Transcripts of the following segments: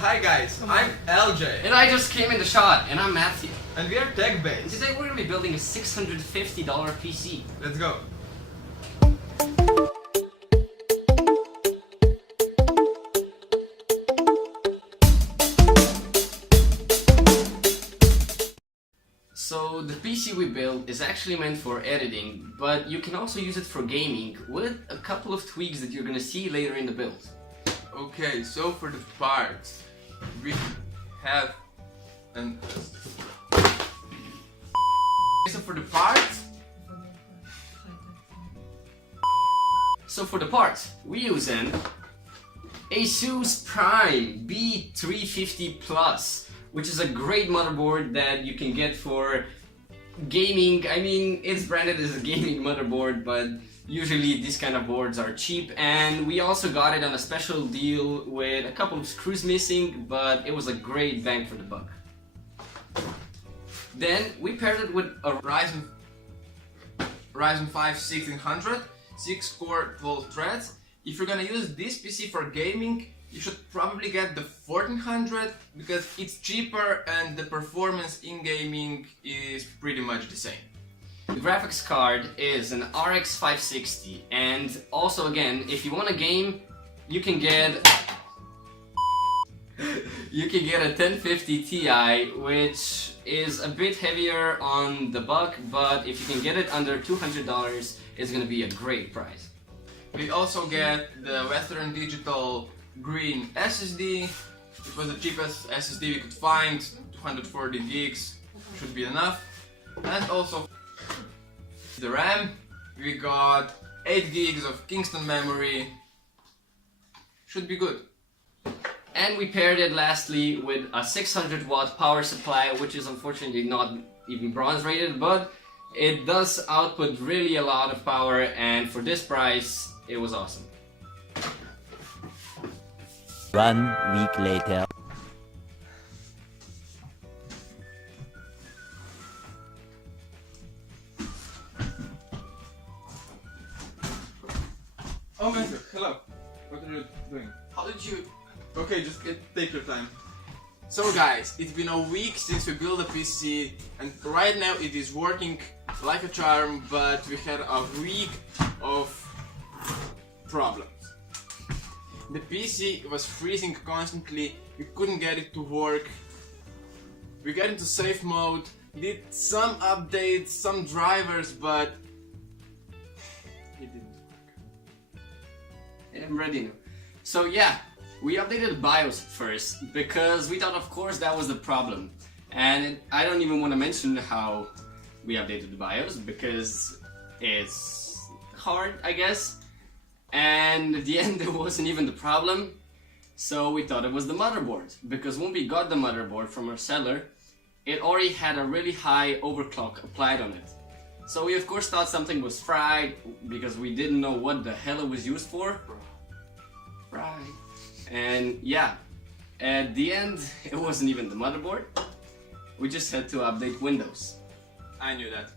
Hi guys, I'm LJ. And I just came in the shot, and I'm Matthew. And we are tech And based. today we're gonna be building a $650 PC. Let's go. So the PC we built is actually meant for editing, but you can also use it for gaming with a couple of tweaks that you're gonna see later in the build. Okay, so for the parts, we have an... So for the parts, we use an Asus Prime B350 Plus, which is a great motherboard that you can get for gaming. I mean, it's branded as a gaming motherboard, but usually these kind of boards are cheap, and we also got it on a special deal with a couple of screws missing, but it was a great bang for the buck. Then we paired it with a Ryzen 5 1600, 6-core 12 threads. If you're gonna use this PC for gaming, you should probably get the 1400 because it's cheaper and the performance in gaming is pretty much the same. The graphics card is an RX 560, and also again, if you want a game, you can get a 1050 Ti, which is a bit heavier on the buck, but if you can get it under $200, it's gonna be a great price. We also get the Western Digital green SSD. It was the cheapest SSD we could find, 240 gigs should be enough. And also the RAM, we got 8 gigs of Kingston memory, should be good. And we paired it lastly with a 600 watt power supply, which is unfortunately not even bronze rated, but it does output really a lot of power, and for this price, it was awesome. 1 week later. Oh Matthew, hello. What are you doing? How did you... Okay, just take your time. So guys, it's been a week since we built a PC, and right now it is working like a charm, but we had a week of problems. The PC was freezing constantly, we couldn't get it to work. We got into safe mode, did some updates, some drivers, but it didn't work. I'm ready now. So yeah, we updated BIOS first because we thought of course that was the problem. And I don't even want to mention how we updated the BIOS because it's hard, I guess. And at the end it wasn't even the problem. So we thought it was the motherboard, because when we got the motherboard from our seller, it already had a really high overclock applied on it. So we of course thought something was fried because we didn't know what the hell it was used for. Right. And yeah, at the end it wasn't even the motherboard. We just had to update Windows. I knew that.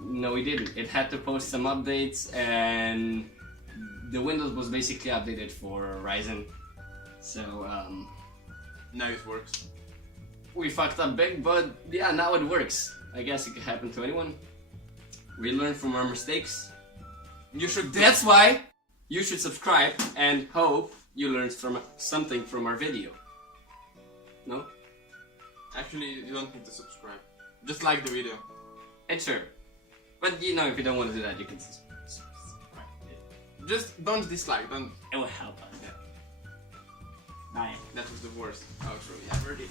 No, we didn't. It had to post some updates, and the Windows was basically updated for Ryzen. So Now it works. we fucked up big, but yeah, now it works. I guess it could happen to anyone. We learn from our mistakes. You should. That's why you should subscribe and hope you learned something from our video. No? Actually, you don't need to subscribe. Just like the video. And sure. But you know, if you don't want to do that, you can subscribe. Just don't dislike. Don't. It will help us. That was the worst outro. Yeah, ready.